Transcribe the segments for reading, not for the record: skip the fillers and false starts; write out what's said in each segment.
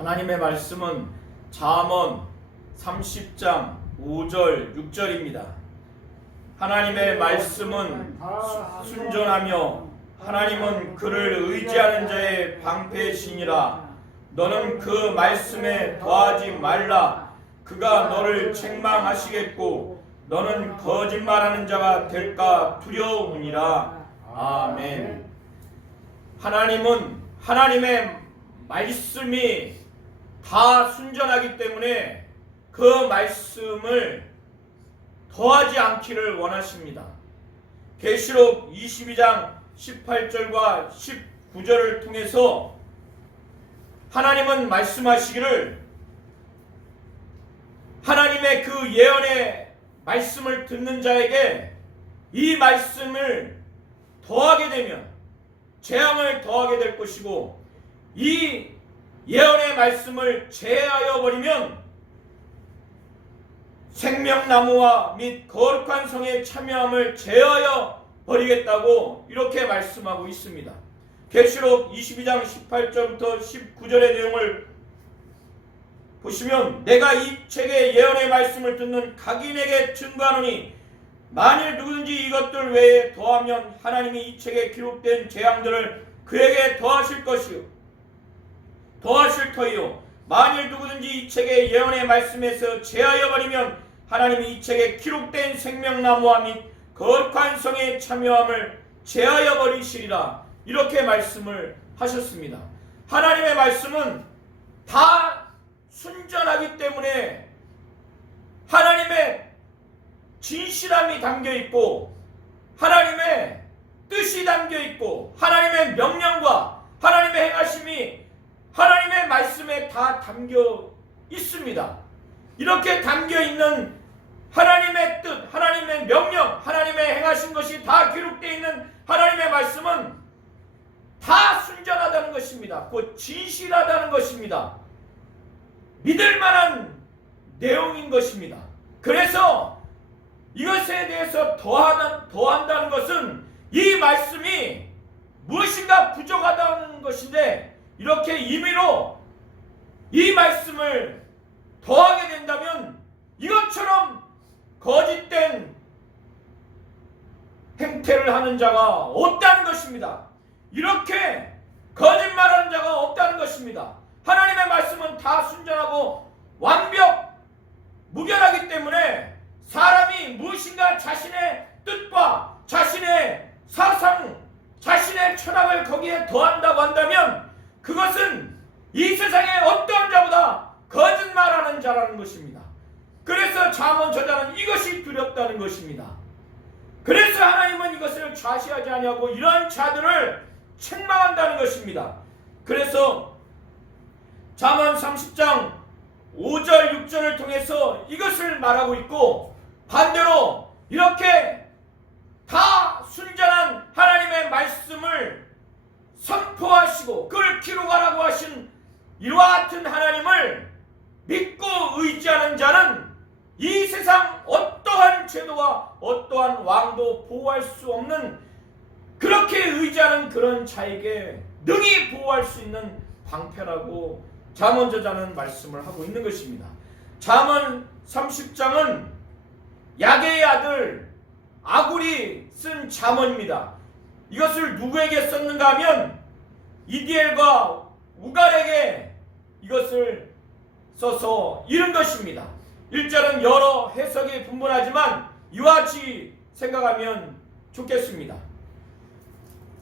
하나님의 말씀은 잠언 30장 5절 6절입니다. 하나님의 말씀은 순전하며 하나님은 그를 의지하는 자의 방패시니라. 너는 그 말씀에 더하지 말라. 그가 너를 책망하시겠고 너는 거짓말하는 자가 될까 두려우니라. 아멘. 하나님은 하나님의 말씀이 다 순전하기 때문에 그 말씀을 더하지 않기를 원하십니다. 계시록 22장 18절과 19절을 통해서 하나님은 말씀하시기를 하나님의 그 예언의 말씀을 듣는 자에게 이 말씀을 더하게 되면 재앙을 더하게 될 것이고 이 예언의 말씀을 제하여 버리면 생명나무와 및 거룩한 성의 참여함을 제하여 버리겠다고 이렇게 말씀하고 있습니다. 계시록 22장 18절부터 19절의 내용을 보시면 내가 이 책의 예언의 말씀을 듣는 각인에게 증거하노니 만일 누구든지 이것들 외에 더하면 하나님이 이 책에 기록된 재앙들을 그에게 더하실 것이요 더하실 터이요 만일 누구든지 이 책의 예언의 말씀에서 제하여 버리면 하나님이 이 책에 기록된 생명나무와 및 거룩한 성의 참여함을 제하여 버리시리라. 이렇게 말씀을 하셨습니다. 하나님의 말씀은 다 순전하기 때문에 하나님의 진실함이 담겨있고 하나님의 뜻이 담겨있고 하나님의 명령과 하나님의 행하심이 하나님의 말씀에 다 담겨 있습니다. 이렇게 담겨 있는 하나님의 뜻, 하나님의 명령, 하나님의 행하신 것이 다 기록되어 있는 하나님의 말씀은 다 순전하다는 것입니다. 곧 진실하다는 것입니다. 믿을 만한 내용인 것입니다. 그래서 이것에 대해서 더한다는 것은 이 말씀이 무엇인가 부족하다는 것인데 이렇게 임의로 이 말씀을 더하게 된다면 이것처럼 거짓된 행태를 하는 자가 없다는 것입니다. 이렇게 거짓말하는 자가 없다는 것입니다. 하나님의 말씀은 다 순전하고 완벽 무결하기 때문에 사람이 무엇인가 자신의 뜻과 자신의 사상, 자신의 철학을 거기에 더한다고 한다면 그것은 이 세상의 어떤 자보다 거짓말하는 자라는 것입니다. 그래서 잠언 저자는 이것이 두렵다는 것입니다. 그래서 하나님은 이것을 좌시하지 아니하고 이러한 자들을 책망한다는 것입니다. 그래서 잠언 30장 5절 6절을 통해서 이것을 말하고 있고 반대로 이렇게 다 순전한 하나님의 말씀을 선포하시고 그걸 기록하라고 하신 이와 같은 하나님을 믿고 의지하는 자는 이 세상 어떠한 제도와 어떠한 왕도 보호할 수 없는 그렇게 의지하는 그런 자에게 능히 보호할 수 있는 방패라고 잠언 저자는 말씀을 하고 있는 것입니다. 잠언 30장은 야게의 아들 아굴이 쓴 잠언입니다. 이것을 누구에게 썼는가 하면 이디엘과 우갈에게 이것을 써서 이른 것입니다. 1절은 여러 해석이 분분하지만 이와 같이 생각하면 좋겠습니다.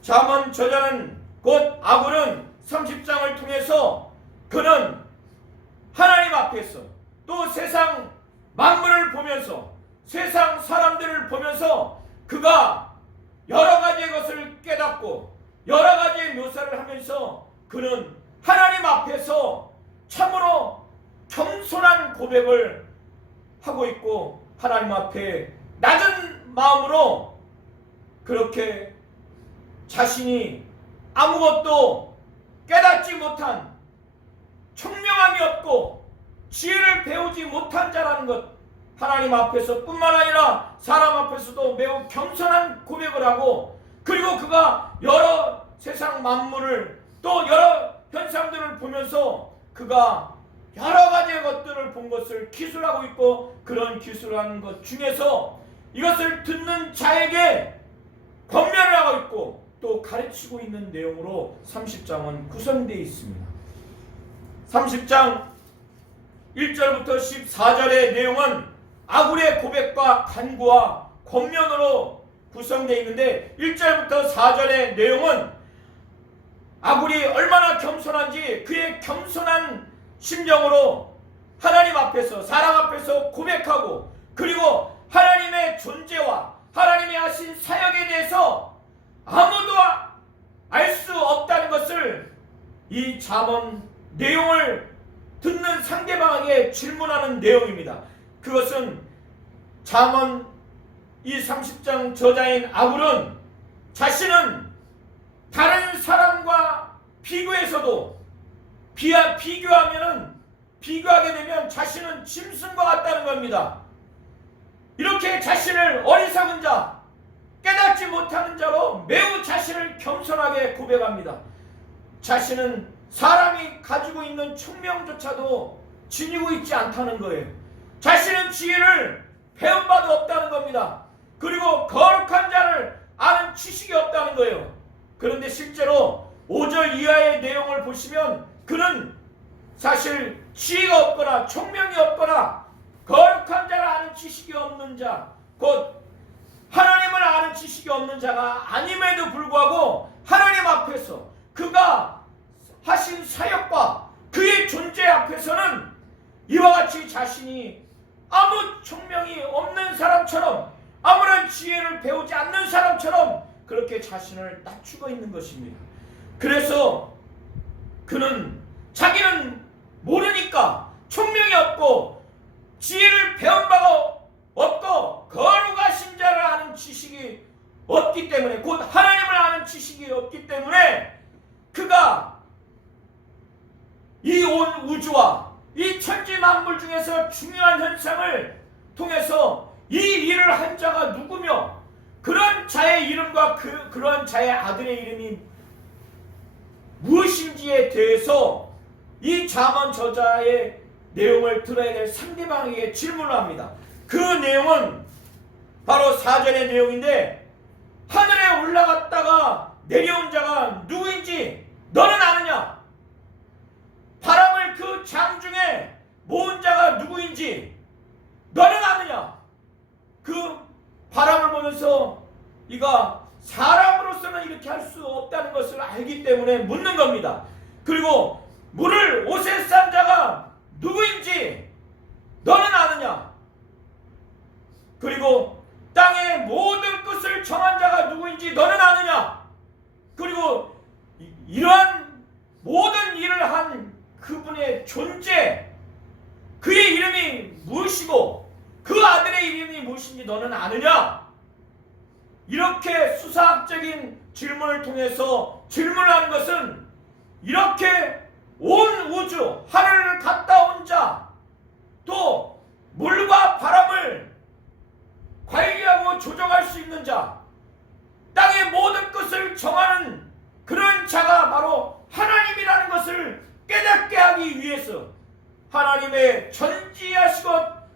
잠언 저자는 곧 아굴은 30장을 통해서 그는 하나님 앞에서 또 세상 만물을 보면서 세상 사람들을 보면서 그가 여러 가지의 것을 깨닫고 여러 가지의 묘사를 하면서 그는 하나님 앞에서 참으로 겸손한 고백을 하고 있고 하나님 앞에 낮은 마음으로 그렇게 자신이 아무것도 깨닫지 못한 청명함이 없고 지혜를 배우지 못한 자라는 것 하나님 앞에서 뿐만 아니라 사람 앞에서도 매우 겸손한 고백을 하고 그리고 그가 여러 세상 만물을 또 여러 현상들을 보면서 그가 여러 가지의 것들을 본 것을 기술하고 있고, 그런 기술하는 것 중에서 이것을 듣는 자에게 권면을 하고 있고 또 가르치고 있는 내용으로 30장은 구성되어 있습니다. 30장 1절부터 14절의 내용은 아굴의 고백과 간구와 권면으로 구성되어 있는데, 1절부터 4절의 내용은 아굴이 얼마나 겸손한지 그의 겸손한 심정으로 하나님 앞에서, 사람 앞에서 고백하고, 그리고 하나님의 존재와 하나님이 하신 사역에 대해서 아무도 알 수 없다는 것을 이 잠언 내용을 듣는 상대방에게 질문하는 내용입니다. 그것은 잠언 이 30장 저자인 아굴은 자신은 다른 사람과 비교해서도 비교하게 되면 자신은 짐승과 같다는 겁니다. 이렇게 자신을 어리석은 자, 깨닫지 못하는 자로 매우 자신을 겸손하게 고백합니다. 자신은 사람이 가지고 있는 총명조차도 지니고 있지 않다는 거예요. 자신은 지혜를 배운 바도 없다는 겁니다. 그리고 거룩한 자를 아는 지식이 없다는 거예요. 그런데 실제로 5절 이하의 내용을 보시면 그는 사실 지혜가 없거나 총명이 없거나 거룩한 자를 아는 지식이 없는 자, 곧 하나님을 아는 지식이 없는 자가 아님에도 불구하고 하나님 앞에서 그가 하신 사역과 그의 존재 앞에서는 이와 같이 자신이 아무 총명이 없는 사람처럼, 아무런 지혜를 배우지 않는 사람처럼 그렇게 자신을 낮추고 있는 것입니다. 그래서 그는 자기는 모르니까, 총명이 없고 지혜를 배운 바가 없고 거룩하신 자를 아는 지식이 없기 때문에, 곧 하나님을 아는 지식이 없기 때문에 그가 이 온 우주와 이 천지 만물 중에서 중요한 현상을 통해서 이 일을 한 자가 누구며 그런 자의 이름과 그런 자의 아들의 이름이 무엇인지에 대해서 이 잠언 저자의 내용을 들어야 될 상대방에게 질문을 합니다. 그 내용은 바로 4절의 내용인데, 하늘에 올라갔다가 내려온 자가 누구인지 너는 아느냐? 바람을 그 장 중에 모은 자가 누구인지 너는 아느냐? 그 바람을 보면서 이가 사람으로서는 이렇게 할 수 없다는 것을 알기 때문에 묻는 겁니다. 그리고 물을 옷에 싼 자가 누구인지 너는 아느냐? 그리고 땅의 모든 끝을 정한 자가 누구인지 너는 아느냐? 그리고 이러한 모든 일을 한 그분의 존재, 그의 이름이 무엇이고 그 아들의 이름이 무엇인지 너는 아느냐? 이렇게 수사학적인 질문을 통해서 질문하는 것은, 이렇게 온 우주, 하늘을 갔다 온 자, 또 물과 바람을 관리하고 조정할 수 있는 자, 땅의 모든 것을 정하는 그런 자가 바로 하나님이라는 것을 깨닫게 하기 위해서 하나님의 전지하시고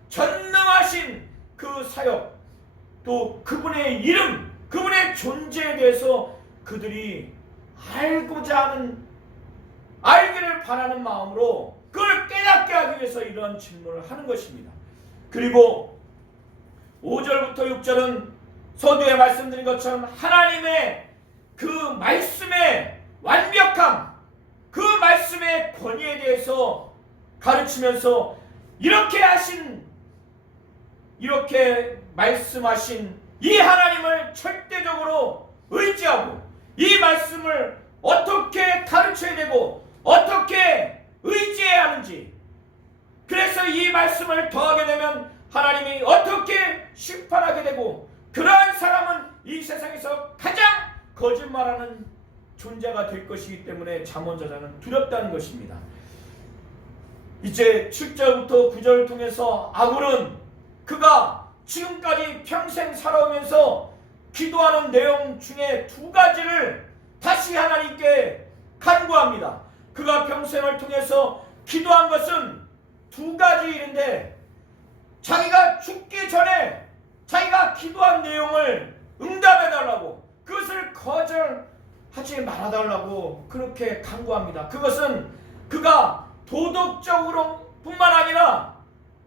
전능하신 그 사역, 또 그분의 이름, 그분의 존재에 대해서 그들이 알고자 하는, 알기를 바라는 마음으로 그걸 깨닫게 하기 위해서 이런 질문을 하는 것입니다. 그리고 5절부터 6절은 서두에 말씀드린 것처럼 하나님의 그 말씀의 완벽함, 그 말씀의 권위에 대해서 가르치면서 이렇게 말씀하신 이 하나님을 절대적으로 의지하고 이 말씀을 어떻게 가르쳐야 되고 어떻게 의지해야 하는지, 그래서 이 말씀을 더하게 되면 하나님이 어떻게 심판하게 되고 그러한 사람은 이 세상에서 가장 거짓말하는 존재가 될 것이기 때문에 잠언 저자는 두렵다는 것입니다. 이제 7절부터 9절을 통해서 아굴은 그가 지금까지 평생 살아오면서 기도하는 내용 중에 두 가지를 다시 하나님께 간구합니다. 그가 평생을 통해서 기도한 것은 두 가지 일인데, 자기가 죽기 전에 자기가 기도한 내용을 응답해달라고, 그것을 거절하지 말아달라고 그렇게 간구합니다. 그것은 그가 도덕적으로 뿐만 아니라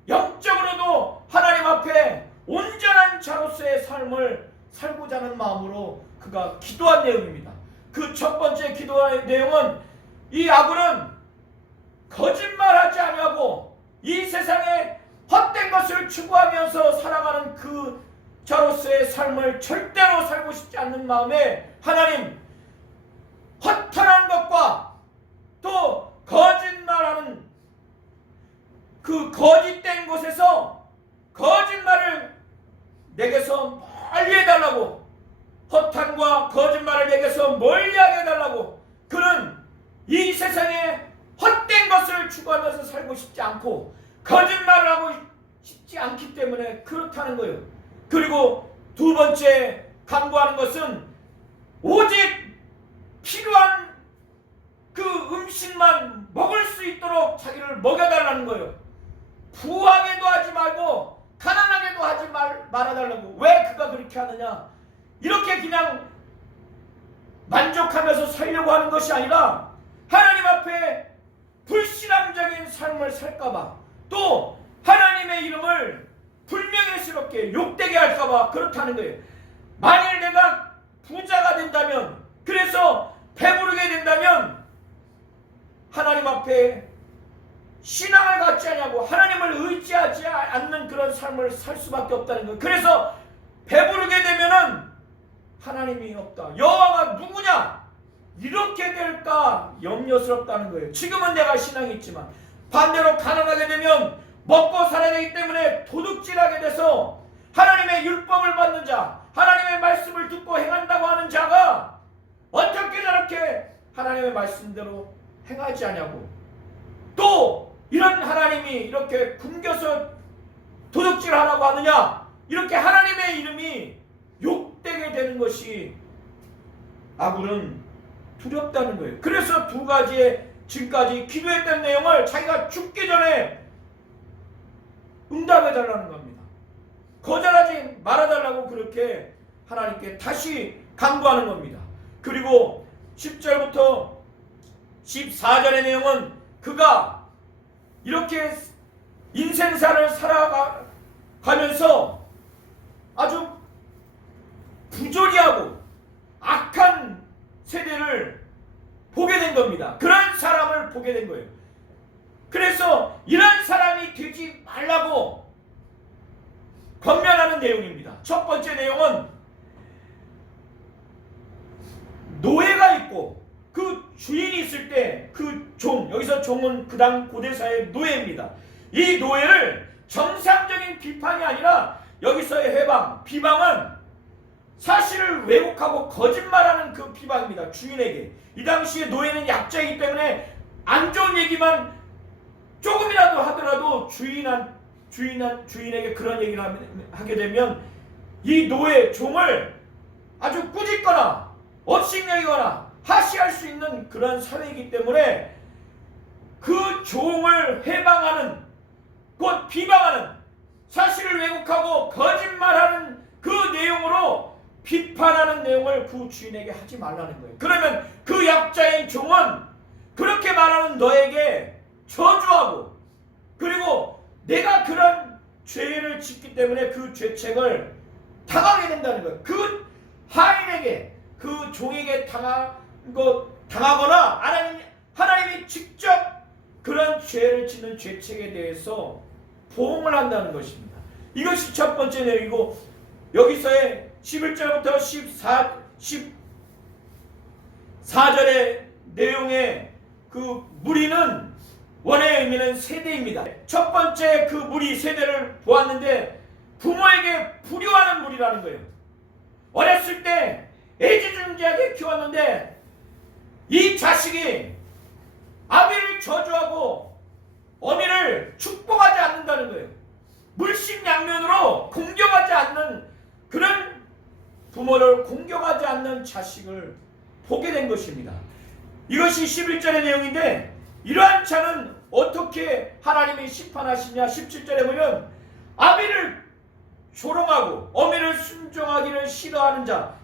영적으로도 하나님 앞에 온전한 자로서의 삶을 살고자 하는 마음으로 그가 기도한 내용입니다. 그 첫 번째 기도의 내용은, 이 아굴은 거짓말하지 아니하고 이 세상에 헛된 것을 추구하면서 살아가는 그 자로서의 삶을 절대로 살고 싶지 않는 마음에, 하나님, 허탄한 것과 또 거짓말하는 그 거짓된 곳에서 거짓말을 내게서 멀리 해달라고, 허탄과 거짓말을 내게서 멀리하게 해달라고. 그는 이 세상에 헛된 것을 추구하면서 살고 싶지 않고 거짓말을 하고 싶지 않기 때문에 그렇다는 거예요. 그리고 두 번째 간구하는 것은 오직 필요한 그 음식만 먹을 수 있도록 자기를 먹여달라는 거예요. 부하게도 하지 말고 가난하게도 하지 말아달라고. 왜 그가 그렇게 하느냐? 이렇게 그냥 만족하면서 살려고 하는 것이 아니라 하나님 앞에 불신앙적인 삶을 살까봐, 또 하나님의 이름을 불명예스럽게 욕되게 할까봐 그렇다는 거예요. 만일 내가 부자가 된다면, 그래서 배부르게 된다면 하나님 앞에 신앙을 갖지 않냐고, 하나님을 의지하지 않는 그런 삶을 살 수밖에 없다는 거예요. 그래서 배부르게 되면은 하나님이 없다, 여호와가 누구냐, 이렇게 될까 염려스럽다는 거예요. 지금은 내가 신앙이 있지만 반대로 가난하게 되면 먹고 살아야 되기 때문에 도둑질하게 돼서 하나님의 율법을 받는 자, 하나님의 말씀을 듣고 행한다고 하는 자가 어떻게 저렇게 하나님의 말씀대로 행하지 않냐고, 또 이런 하나님이 이렇게 굶겨서 도둑질하라고 하느냐, 이렇게 하나님의 이름이 욕되게 되는 것이 아굴은 두렵다는 거예요. 그래서 두 가지의 지금까지 기도했던 내용을 자기가 죽기 전에 응답해달라는 겁니다. 거절하지 말아달라고 그렇게 하나님께 다시 간구하는 겁니다. 그리고 10절부터 14절의 내용은 그가 이렇게 인생사를 살아가면서 아주 부조리하고 악한 세대를 보게 된 겁니다. 그런 사람을 보게 된 거예요. 그래서 이런 사람이 되지 말라고 권면하는 내용입니다. 첫 번째 내용은 노예가 있고 그 주인이 있을 때 그 종, 여기서 종은 그 당 고대사의 노예입니다. 이 노예를 정상적인 비판이 아니라 여기서의 해방, 비방은 사실을 왜곡하고 거짓말하는 그 비방입니다. 주인에게. 이 당시에 노예는 약자이기 때문에 안 좋은 얘기만 조금이라도 하더라도 주인에게 그런 얘기를 하게 되면 이 노예, 종을 아주 꾸짖거나 업신여기거나 하시할 수 있는 그런 사회이기 때문에 그 종을 해방하는, 곧 비방하는, 사실을 왜곡하고 거짓말하는 그 내용으로 비판하는 내용을 그 주인에게 하지 말라는 거예요. 그러면 그 약자인 종은 그렇게 말하는 너에게 저주하고, 그리고 내가 그런 죄를 짓기 때문에 그 죄책을 당하게 된다는 거예요. 그 하인에게, 그 종에게 당하거나 하나님이 직접 그런 죄를 짓는 죄책에 대해서 보응을 한다는 것입니다. 이것이 첫 번째 내용이고, 여기서의 11절부터 14절의 내용의 그 무리는 원의 의미는 세대입니다. 첫 번째 그 무리 세대를 보았는데 부모에게 불효하는 무리라는 거예요. 어렸을 때 애지중지하게 키웠는데 이 자식이 아비를 저주하고 어미를 축복하지 않는다는 거예요. 물심양면으로 공경하지 않는, 그런 부모를 공경하지 않는 자식을 보게 된 것입니다. 이것이 11절의 내용인데, 이러한 자는 어떻게 하나님이 심판하시냐? 17절에 보면 아비를 조롱하고 어미를 순종하기를 싫어하는 자,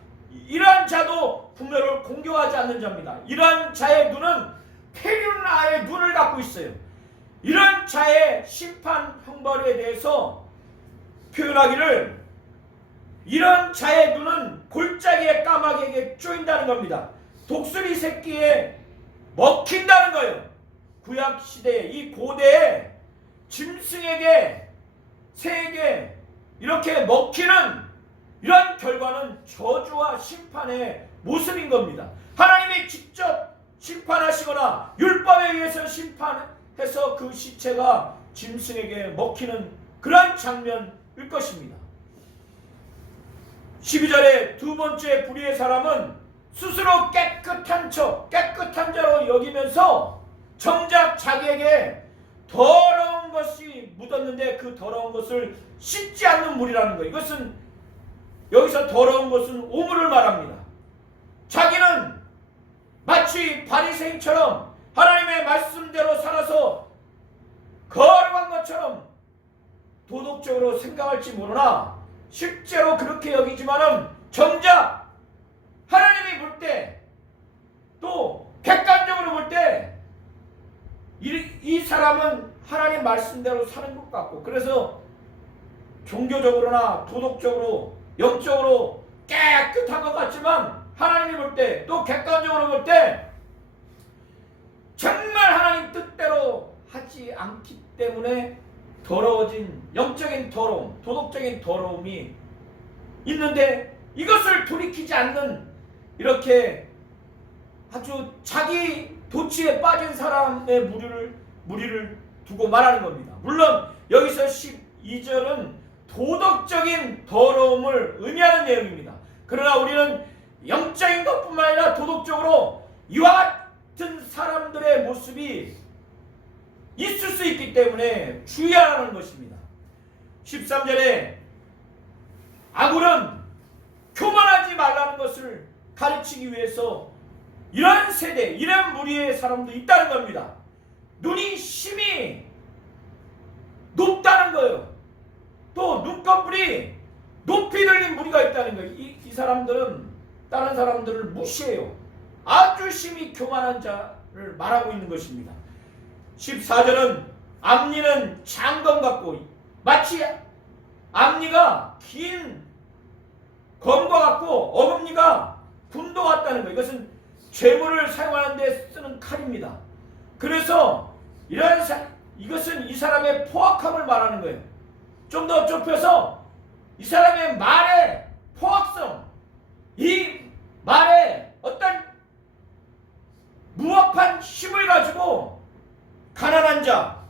이러한 자도 부모를 공경하지 않는 자입니다. 이러한 자의 눈은 페류나의 눈을 갖고 있어요. 이런 자의 심판 형벌에 대해서 표현하기를, 이런 자의 눈은 골짜기의 까마귀에게 쪼인다는 겁니다. 독수리 새끼에 먹힌다는 거예요. 구약 시대에, 이 고대에 짐승에게, 새에게 이렇게 먹히는 이런 결과는 저주와 심판의 모습인 겁니다. 하나님이 직접 심판하시거나 율법에 의해서 심판해서 그 시체가 짐승에게 먹히는 그런 장면일 것입니다. 12절에 두 번째 불의의 사람은 스스로 깨끗한 자로 여기면서 정작 자기에게 더러운 것이 묻었는데 그 더러운 것을 씻지 않는 물이라는 거예요. 이것은, 여기서 더러운 것은 오물을 말합니다. 자기는 마치 바리새인처럼 하나님의 말씀대로 살아서 거룩한 것처럼 도덕적으로 생각할지 모르나 실제로 그렇게 여기지만은 정작 하나님이 볼 때, 또 객관적으로 볼 때 이 사람은 하나님 말씀대로 사는 것 같고, 그래서 종교적으로나 도덕적으로 영적으로 깨끗한 것 같지만 하나님이 볼 때, 또 객관적으로 볼 때 정말 하나님 뜻대로 하지 않기 때문에 더러워진 영적인 더러움, 도덕적인 더러움이 있는데, 이것을 돌이키지 않는 이렇게 아주 자기 도취에 빠진 사람의 무리를 두고 말하는 겁니다. 물론 여기서 12절은 도덕적인 더러움을 의미하는 내용입니다. 그러나 우리는 영적인 것뿐만 아니라 도덕적으로 이와 같은 사람들의 모습이 있을 수 있기 때문에 주의하라는 것입니다. 13절에 아굴은 교만하지 말라는 것을 가르치기 위해서 이런 세대, 이런 무리의 사람도 있다는 겁니다. 눈이 심히 높다는 거예요. 또 눈꺼풀이 높이 들린 무리가 있다는 거예요. 이 사람들은 다른 사람들을 무시해요. 아주 심히 교만한 자를 말하고 있는 것입니다. 14절은 앞니는 장검 같고, 마치 앞니가 긴 검과 같고 어금니가 군도 같다는 거예요. 이것은 죄물을 사용하는 데 쓰는 칼입니다. 그래서 이것은 이 사람의 포악함을 말하는 거예요. 좀 더 좁혀서 이 사람의 말의 포악성, 이 말에 어떤 무합한 힘을 가지고 가난한 자,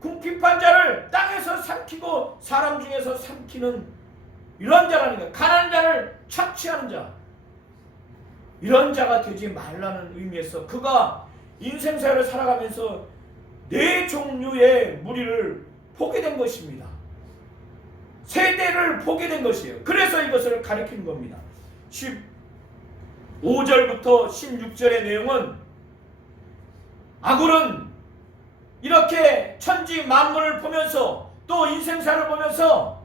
궁핍한 자를 땅에서 삼키고 사람 중에서 삼키는 이런 자라는 거예요. 가난한 자를 착취하는 자, 이런 자가 되지 말라는 의미에서 그가 인생사를 살아가면서 네 종류의 무리를 보게 된 것입니다. 세대를 보게 된 것이에요. 그래서 이것을 가리키는 겁니다. 15절부터 16절의 내용은 아굴은 이렇게 천지 만물을 보면서 또 인생사를 보면서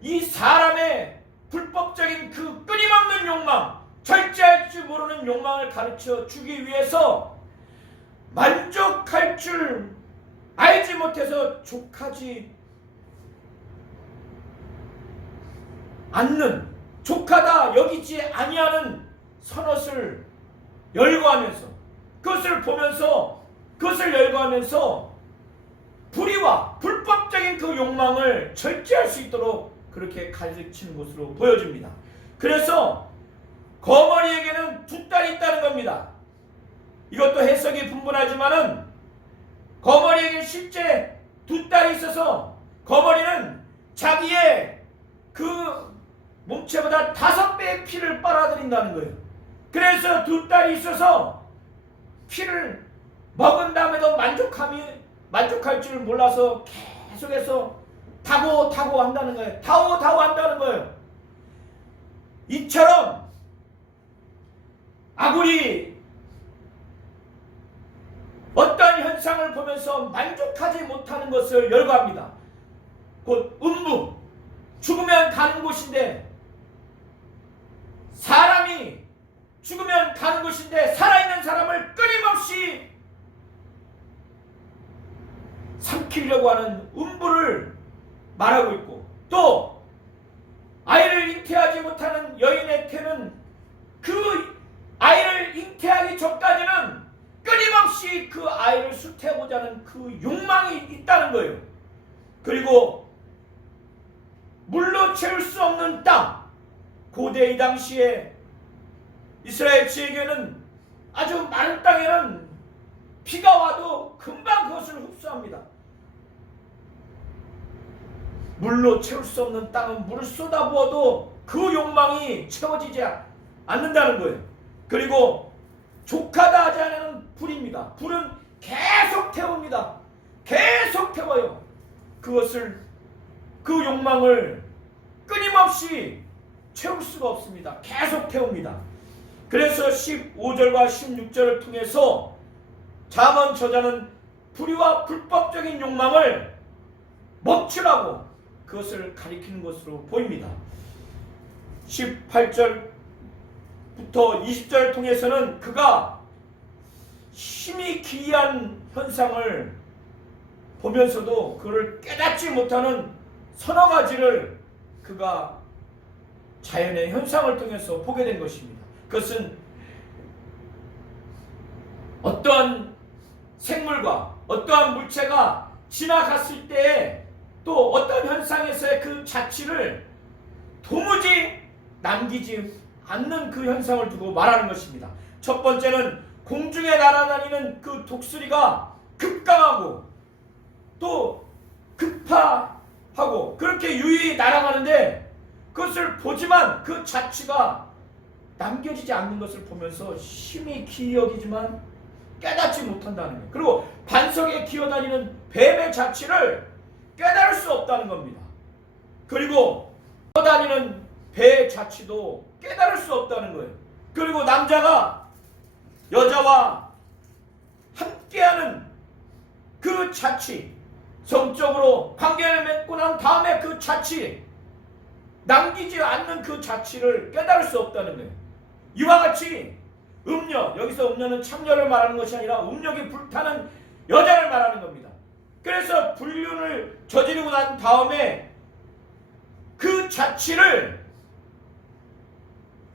이 사람의 불법적인 그 끊임없는 욕망, 절제할 줄 모르는 욕망을 가르쳐 주기 위해서 만족할 줄 알지 못해서 족하지 않는, 족하다 여기지 아니하는 선엇을 열거하면서, 그것을 보면서, 그것을 열거하면서 불의와 불법적인 그 욕망을 절제할 수 있도록 그렇게 가르치는 것으로 보여집니다. 그래서 거머리에게는 두 딸이 있다는 겁니다. 이것도 해석이 분분하지만은 거머리에게 실제 두 딸이 있어서 거머리는 자기의 그 몸체보다 5배의 피를 빨아들인다는 거예요. 그래서 두 딸이 있어서 피를 먹은 다음에도 만족할 줄 몰라서 계속해서 타고 한다는 거예요. 타고 한다는 거예요. 이처럼 아굴이 어떠한 현상을 보면서 만족하지 못하는 것을 열거합니다. 곧 음부, 죽으면 가는 곳인데, 사람이 죽으면 가는 곳인데 살아있는 사람을 끊임없이 삼키려고 하는 음부를 말하고 있고, 또 아이를 잉태하지 못하는 여인의 태는 그 아이를 잉태하기 전까지는 끊임없이 그 아이를 수태하고자 하는 그 욕망이 있다는 거예요. 그리고 물로 채울 수 없는 땅, 고대 이 당시에 이스라엘 지역에는 아주 마른 땅에는 비가 와도 금방 그것을 흡수합니다. 물로 채울 수 없는 땅은 물을 쏟아부어도 그 욕망이 채워지지 않는다는 거예요. 그리고 족하다 하지 않는 불입니다. 불은 계속 태웁니다. 계속 태워요. 그것을, 그 욕망을 끊임없이 채울 수가 없습니다. 계속 태웁니다. 그래서 15절과 16절을 통해서 잠언 저자는 불의와 불법적인 욕망을 멈추라고 그것을 가리키는 것으로 보입니다. 18절부터 20절을 통해서는 그가 힘이 기이한 현상을 보면서도 그를 깨닫지 못하는 서너 가지를 그가 자연의 현상을 통해서 보게 된 것입니다. 그것은 어떠한 생물과 어떠한 물체가 지나갔을 때에 또 어떤 현상에서의 그 자취를 도무지 남기지 않는 그 현상을 두고 말하는 것입니다. 첫 번째는 공중에 날아다니는 그 독수리가 급강하고 또 급파하고 그렇게 유유히 날아가는데 그것을 보지만 그 자취가 남겨지지 않는 것을 보면서 힘이 기이 여기지만 깨닫지 못한다는 거예요. 그리고 반석에 기어다니는 뱀의 자취를 깨달을 수 없다는 겁니다. 그리고 떠다니는 배의 자취도 깨달을 수 없다는 거예요. 그리고 남자가 여자와 함께하는 그 자취, 성적으로 관계를 맺고 난 다음에 그 자취, 남기지 않는 그 자취를 깨달을 수 없다는 거예요. 이와 같이 음녀, 여기서 음녀는 참녀를 말하는 것이 아니라 음욕이 불타는 여자를 말하는 겁니다. 그래서 불륜을 저지르고 난 다음에 그 자취를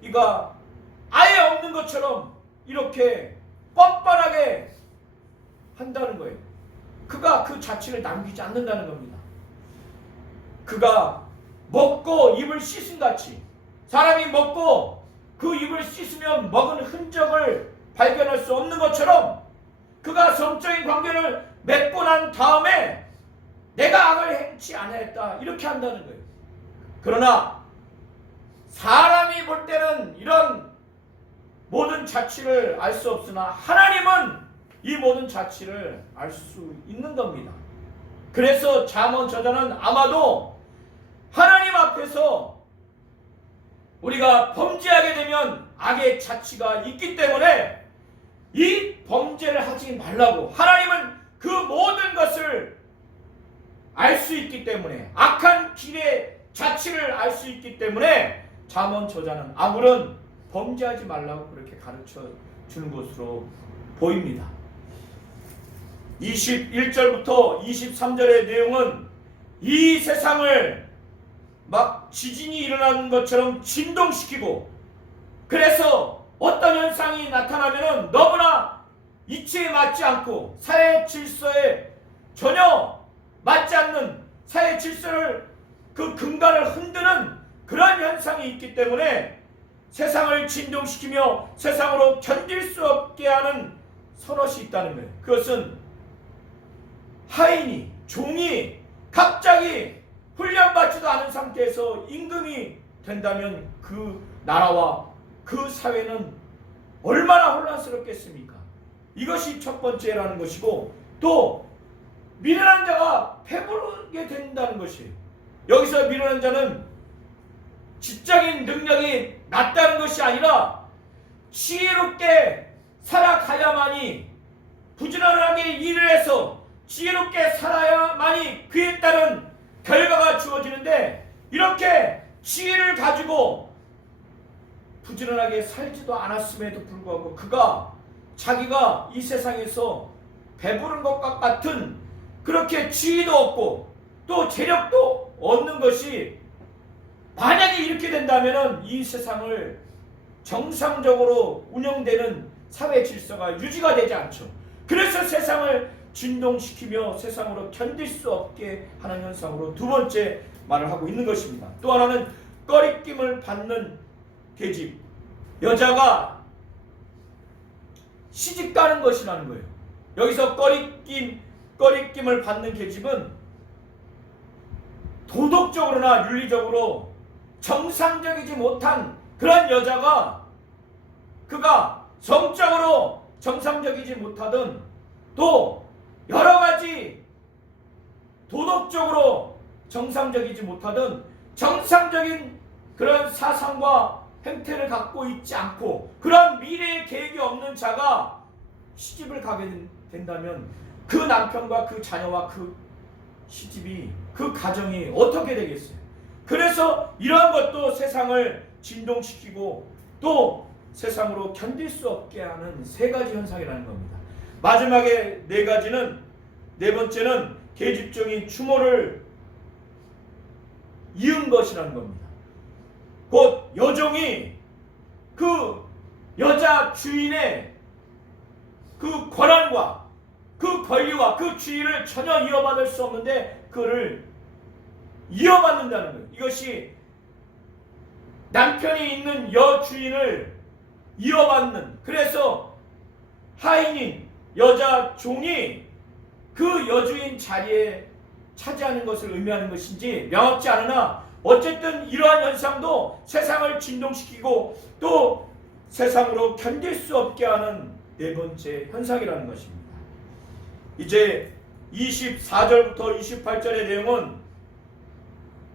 이가 아예 없는 것처럼 이렇게 뻔뻔하게 한다는 거예요. 그가 그 자취를 남기지 않는다는 겁니다. 그가 먹고 입을 씻은 같이, 사람이 먹고 그 입을 씻으면 먹은 흔적을 발견할 수 없는 것처럼 그가 성적인 관계를 맺고 난 다음에 내가 악을 행치 아니했다 이렇게 한다는 거예요. 그러나 사람이 볼 때는 이런 모든 자취를 알 수 없으나 하나님은 이 모든 자취를 알 수 있는 겁니다. 그래서 잠언 저자는 아마도 하나님 앞에서 우리가 범죄하게 되면 악의 자취가 있기 때문에 이 범죄를 하지 말라고, 하나님은 그 모든 것을 알 수 있기 때문에, 악한 길의 자취를 알 수 있기 때문에 잠언 저자는 아무런 범죄하지 말라고 그렇게 가르쳐 주는 것으로 보입니다. 21절부터 23절의 내용은 이 세상을 막 지진이 일어나는 것처럼 진동시키고, 그래서 어떤 현상이 나타나면 너무나 이치에 맞지 않고 사회 질서에 전혀 맞지 않는, 사회 질서를 그 근간을 흔드는 그런 현상이 있기 때문에 세상을 진동시키며 세상으로 견딜 수 없게 하는 선엇이 있다는 거예요. 그것은 하인이, 종이 갑자기 훈련받지도 않은 상태에서 임금이 된다면 그 나라와 그 사회는 얼마나 혼란스럽겠습니까? 이것이 첫 번째라는 것이고, 또 미련한 자가 배부르게 된다는 것이에요. 여기서 미련한 자는 지적인 능력이 낮다는 것이 아니라 지혜롭게 살아가야만이 부지런하게 일을 해서 지혜롭게 살아야만이 그에 따른 결과가 주어지는데, 이렇게 지혜를 가지고 부지런하게 살지도 않았음에도 불구하고 그가 자기가 이 세상에서 배부른 것과 같은 그렇게 지위도 없고 또 재력도 얻는 것이, 만약에 이렇게 된다면 이 세상을 정상적으로 운영되는 사회 질서가 유지가 되지 않죠. 그래서 세상을 진동시키며 세상으로 견딜 수 없게 하는 현상으로 두 번째 말을 하고 있는 것입니다. 또 하나는 꺼리낌을 받는 계집. 여자가 시집 가는 것이라는 거예요. 여기서 꺼리낌을 받는 계집은 도덕적으로나 윤리적으로 정상적이지 못한 그런 여자가, 그가 성적으로 정상적이지 못하든 또 여러 가지 도덕적으로 정상적이지 못하든 정상적인 그런 사상과 행태를 갖고 있지 않고 그런 미래의 계획이 없는 자가 시집을 가게 된다면 그 남편과 그 자녀와 그 시집이, 그 가정이 어떻게 되겠어요? 그래서 이러한 것도 세상을 진동시키고 또 세상으로 견딜 수 없게 하는 세 가지 현상이라는 겁니다. 마지막에 네 번째는 계집종이 추모를 이은 것이라는 겁니다. 곧 여종이 그 여자 주인의 그 권한과 그 권리와 그 주의를 전혀 이어받을 수 없는데 그를 이어받는다는 거예요. 이것이 남편이 있는 여주인을 이어받는, 그래서 하인인 여자 종이 그 여주인 자리에 차지하는 것을 의미하는 것인지 명확지 않으나, 어쨌든 이러한 현상도 세상을 진동시키고 또 세상으로 견딜 수 없게 하는 네 번째 현상이라는 것입니다. 이제 24절부터 28절의 내용은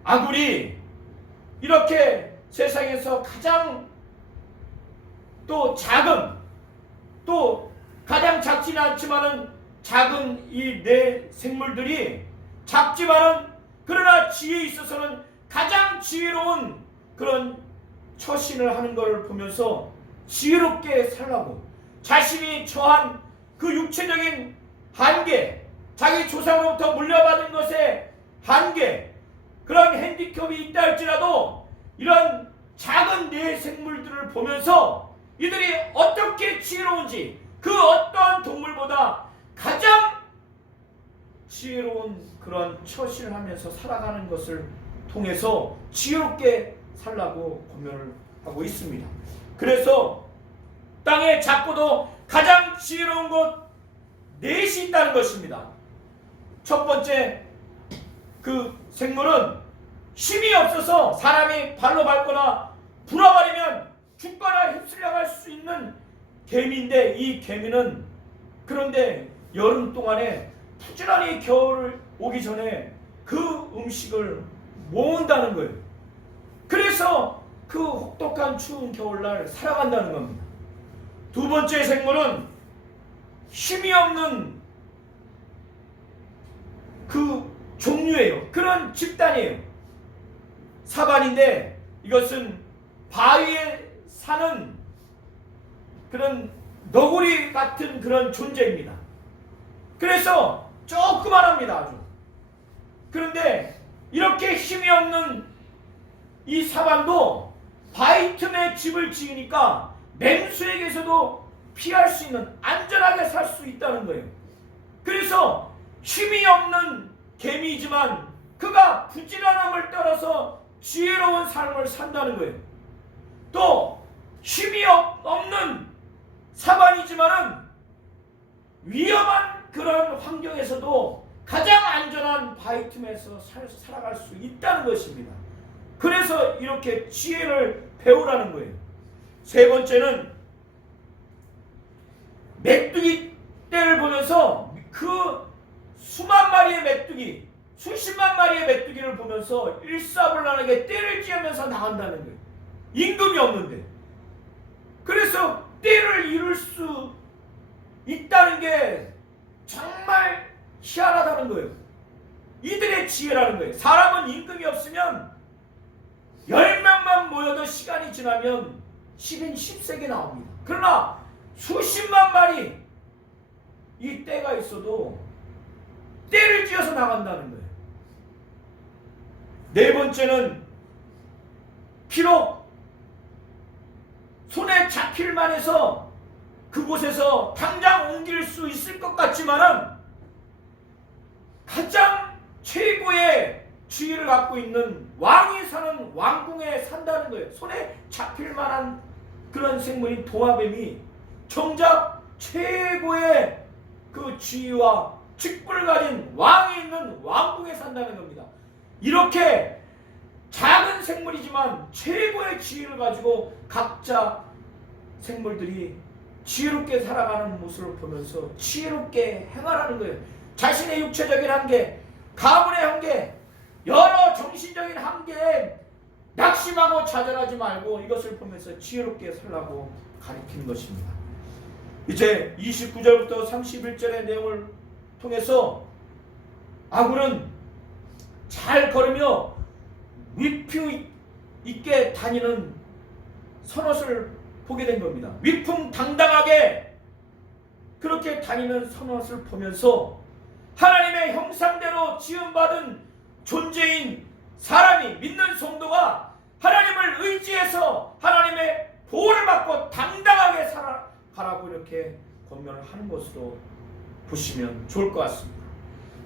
아굴이 이렇게 세상에서 가장 또 작은, 또 가장 작지는 않지만은 작은 이 네 생물들이 작지만은 그러나 지혜에 있어서는 가장 지혜로운 그런 처신을 하는 것을 보면서 지혜롭게 살라고, 자신이 처한 그 육체적인 한계, 자기 조상으로부터 물려받은 것의 한계, 그런 핸디캡이 있다 할지라도 이런 작은 네 생물들을 보면서 이들이 어떻게 지혜로운지, 그 어떠한 동물보다 가장 지혜로운 그런 처신을 하면서 살아가는 것을 통해서 지혜롭게 살라고 권면을 하고 있습니다. 그래서 땅에 작고도 가장 지혜로운 것 넷이 있다는 것입니다. 첫 번째 그 생물은 힘이 없어서 사람이 발로 밟거나 불어버리면 죽거나 휩쓸려 갈 수 있는 개미인데, 이 개미는 그런데 여름 동안에 부지런히 겨울 오기 전에 그 음식을 모은다는 거예요. 그래서 그 혹독한 추운 겨울날 살아간다는 겁니다. 두 번째 생물은 힘이 없는 그 종류예요. 그런 집단이에요. 사반인데 이것은 바위에 사는 그런 너구리 같은 그런 존재입니다. 그래서 조그만합니다, 아주. 그런데 이렇게 힘이 없는 이 사반도 바위 틈에 집을 지으니까 맹수에게서도 피할 수 있는, 안전하게 살 수 있다는 거예요. 그래서 힘이 없는 개미이지만 그가 부지런함을 따라서 지혜로운 삶을 산다는 거예요. 또 힘이 없는 사반이지만은 위험한 그런 환경에서도 가장 안전한 바위 틈에서 살아갈 수 있다는 것입니다. 그래서 이렇게 지혜를 배우라는 거예요. 세 번째는 메뚜기 떼를 보면서 그 수만 마리의 메뚜기, 수십만 마리의 메뚜기를 보면서 일사불란하게 떼를 찌으면서 나간다는 거예요. 임금이 없는데. 그래서 떼를 이룰 수 있다는 게 정말 희한하다는 거예요. 이들의 지혜라는 거예요. 사람은 임금이 없으면 10명만 모여도 시간이 지나면 10인 10색이 나옵니다. 그러나 수십만 마리 이 떼가 있어도 떼를 지어서 나간다는 거예요. 네 번째는 비록 손에 잡힐만 해서 그곳에서 당장 옮길 수 있을 것 같지만은 가장 최고의 지위를 갖고 있는 왕이 사는 왕궁에 산다는 거예요. 손에 잡힐 만한 그런 생물인 도마뱀이 정작 최고의 그 지위와 직분을 가진 왕이 있는 왕궁에 산다는 겁니다. 이렇게 작은 생물이지만 최고의 지위를 가지고 각자 생물들이 지혜롭게 살아가는 모습을 보면서 지혜롭게 행하라는 거예요. 자신의 육체적인 한계, 가문의 한계, 여러 정신적인 한계에 낙심하고 좌절하지 말고 이것을 보면서 지혜롭게 살라고 가르치는 것입니다. 이제 29절부터 31절의 내용을 통해서 아굴은 잘 걸으며 위풍 있게 다니는 선옷을 보게 된 겁니다. 위풍당당하게 그렇게 다니는 선옷을 보면서 하나님의 형상대로 지음받은 존재인 사람이, 믿는 성도가 하나님을 의지해서 하나님의 보호를 받고 당당하게 살아가라고 이렇게 권면을 하는 것으로 보시면 좋을 것 같습니다.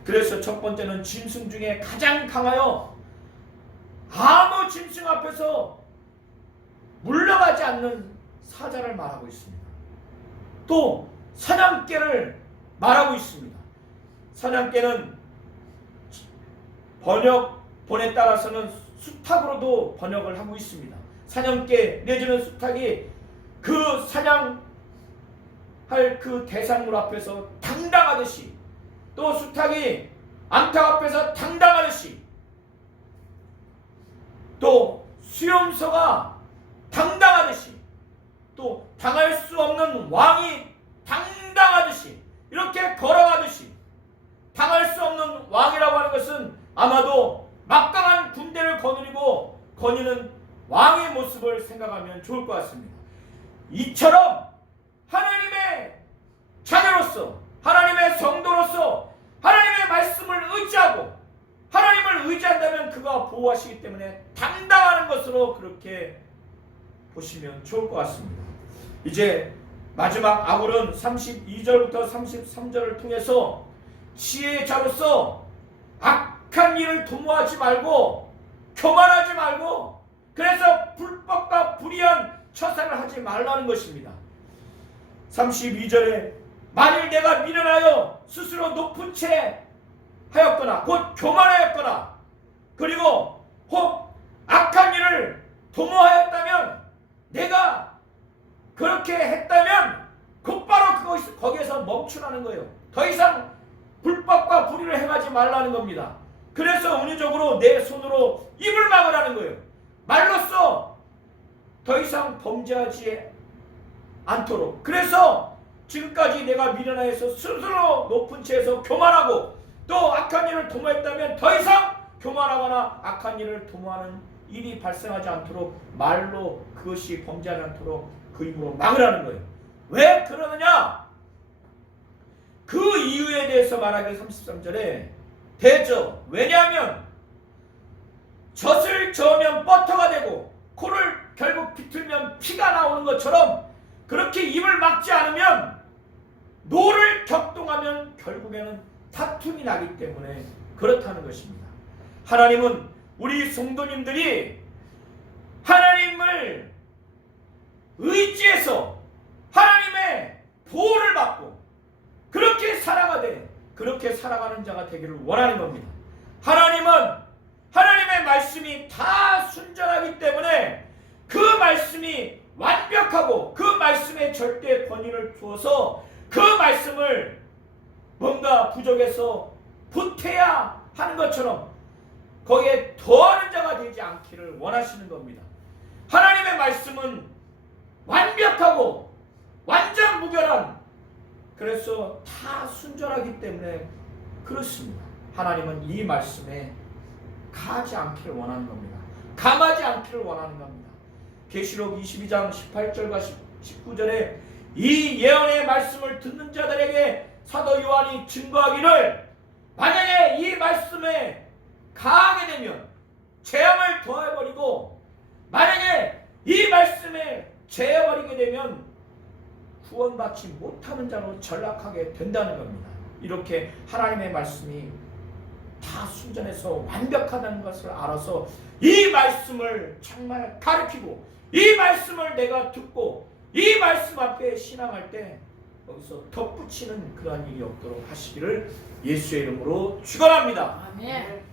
그래서 첫 번째는 짐승 중에 가장 강하여 아무 짐승 앞에서 물러가지 않는 사자를 말하고 있습니다. 또 사냥개를 말하고 있습니다. 사냥개는 번역본에 따라서는 수탉으로도 번역을 하고 있습니다. 사냥개 내지는 수탉이 그 사냥할 그 대상물 앞에서 당당하듯이, 또 수탉이 암탉 앞에서 당당하듯이, 또 수염소가 당당하듯이, 또 당할 수 없는 왕이 당당하듯이 이렇게 걸어가듯이, 당할 수 없는 왕이라고 하는 것은 아마도 막강한 군대를 거느리는 왕의 모습을 생각하면 좋을 것 같습니다. 이처럼 하나님의 자녀로서, 하나님의 성도로서 하나님의 말씀을 의지하고 하나님을 의지한다면 그가 보호하시기 때문에 당당하는 것으로 그렇게 보시면 좋을 것 같습니다. 이제 마지막 아굴은 32절부터 33절을 통해서 지혜의 자로서 악한 일을 도모하지 말고 교만하지 말고, 그래서 불법과 불의한 처사를 하지 말라는 것입니다. 32절에 만일 내가 미련하여 스스로 높은 채 하였거나 곧 교만하였거나 그리고 혹 악한 일을 도모하였다면, 내가 그렇게 했다면 곧바로 거기에서 멈추라는 거예요. 더 이상 불법과 불의를 행하지 말라는 겁니다. 그래서 은유적으로 내 손으로 입을 막으라는 거예요. 말로써 더 이상 범죄하지 않도록. 그래서 지금까지 내가 미련하여서 스스로 높은 채에서 교만하고 또 악한 일을 도모했다면 더 이상 교만하거나 악한 일을 도모하는 일이 발생하지 않도록 말로 그것이 범죄하지 않도록 그 힘으로 막으라는 거예요. 왜 그러느냐? 그 이유에 대해서 말하기 33절에 대저, 왜냐하면 젖을 저으면 버터가 되고 코를 결국 비틀면 피가 나오는 것처럼 그렇게 입을 막지 않으면, 노를 격동하면 결국에는 다툼이 나기 때문에 그렇다는 것입니다. 하나님은 우리 성도님들이 하나님을 의지해서 하나님의 보호를 받고 그렇게 살아가되 그렇게 살아가는 자가 되기를 원하는 겁니다. 하나님은 하나님의 말씀이 다 순전하기 때문에 그 말씀이 완벽하고 그 말씀에 절대 권위를 주어서 그 말씀을 뭔가 부족해서 보태야 하는 것처럼 거기에 더하는 자가 되지 않기를 원하시는 겁니다. 하나님의 말씀은 완벽하고 완전 무결한 그래서 다 순전하기 때문에 그렇습니다. 하나님은 이 말씀에 가지 않기를 원하는 겁니다. 감하지 않기를 원하는 겁니다. 계시록 22장 18절과 19절에 이 예언의 말씀을 듣는 자들에게 사도 요한이 증거하기를, 만약에 이 말씀에 가하게 되면 재앙을 더해버리고, 만약에 이 말씀에 제해버리게 되면 구원받지 못하는 자로 전락하게 된다는 겁니다. 이렇게 하나님의 말씀이 다 순전해서 완벽하다는 것을 알아서 이 말씀을 정말 가르치고, 이 말씀을 내가 듣고 이 말씀 앞에 신앙할 때 여기서 덧붙이는 그러한 일이 없도록 하시기를 예수의 이름으로 축원합니다. 아멘.